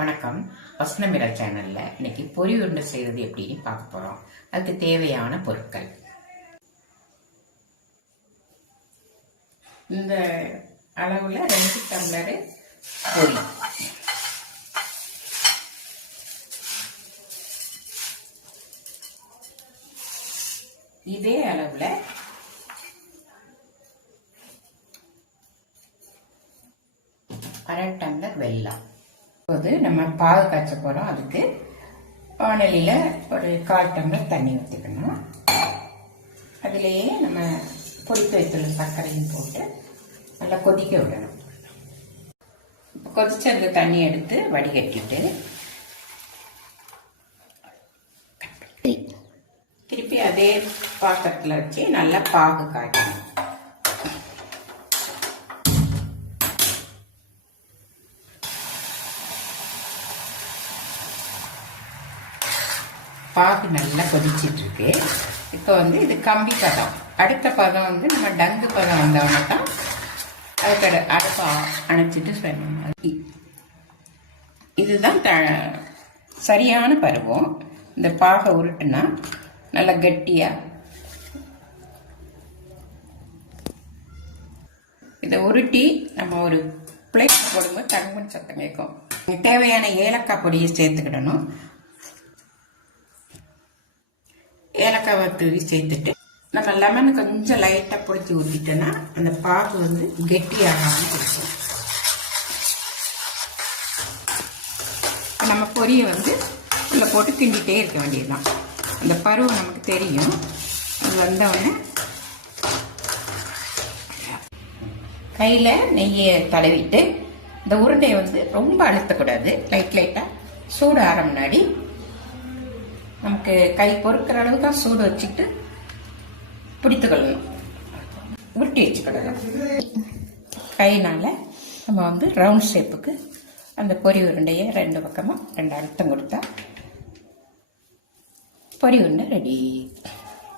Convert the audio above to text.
வணக்கம். வசனமிரா சேனல்ல இன்னைக்கு பொரி உருண்டை செய்யறது எப்படின்னு பார்க்க போறோம். அதுக்கு தேவையான பொருட்கள் இந்த அளவுல 2 டம்ளர் பொரி, இதே அளவுல அரை டம்ளர் வெல்லம். இப்போது நம்ம பாகு காய்ச்ச போகிறோம். அதுக்கு வானலியில் ஒரு 1/4 டம்ளர் தண்ணி ஊற்றிக்கணும். அதுலேயே நம்ம பொடித்து வைத்துள்ள சர்க்கரையும் போட்டு நல்லா கொதிக்க விடணும். கொதிச்ச அந்த தண்ணி எடுத்து வடிகட்டிட்டு திருப்பி அதே பாத்திரத்தில் வச்சு நல்லா பாகு காய்ச்சணும். பாகு நல்லா கொதிச்சிட்டு இருக்கு. இப்போ இது கம்பி பதம். அடுத்த பதம் நம்ம டங்கு பதம் வந்தவொடனே தான் அதுக்கு அடுப்பை அணைச்சிட்டு சொல்லணும். இதுதான் சரியான பருவம். இந்த பாகை உருட்டுனா நல்லா கட்டியா இதை உருட்டி நம்ம ஒரு பிளேட் போடும்போது தங்குன்னு சத்தம் கேட்கும். தேவையான ஏலக்காய் பொடியை சேர்த்துக்கிடணும். ஏலக்காவை தூவி சேர்த்துட்டு நம்ம லெமன் கொஞ்சம் லைட்டாக பொடிச்சு ஊற்றிட்டோன்னா அந்த பாகு கெட்டியாகாமல் இருக்கும். நம்ம பொரியை இதில் போட்டு கிண்டிகிட்டே இருக்க வேண்டியதுதான். அந்த பருவம் நமக்கு தெரியும். அது வந்தவுடனே கையில் நெய்யை தடவிட்டு இந்த உருண்டையை ரொம்ப அழுத்தக்கூடாது. லைட்டாக சூடு ஆற முன்னாடி நமக்கு கை பொறுக்கிற அளவு தான் சூடு வச்சுட்டு பிடித்துக்கொள்ளணும். உருட்டி வச்சுக்கிடலாம். கையினால் நம்ம ரவுண்ட் ஷேப்புக்கு அந்த பொரி உருண்டையை 2 பக்கமாக 2 அழுத்தம் கொடுத்தா பொரி உருண்டை ரெடி.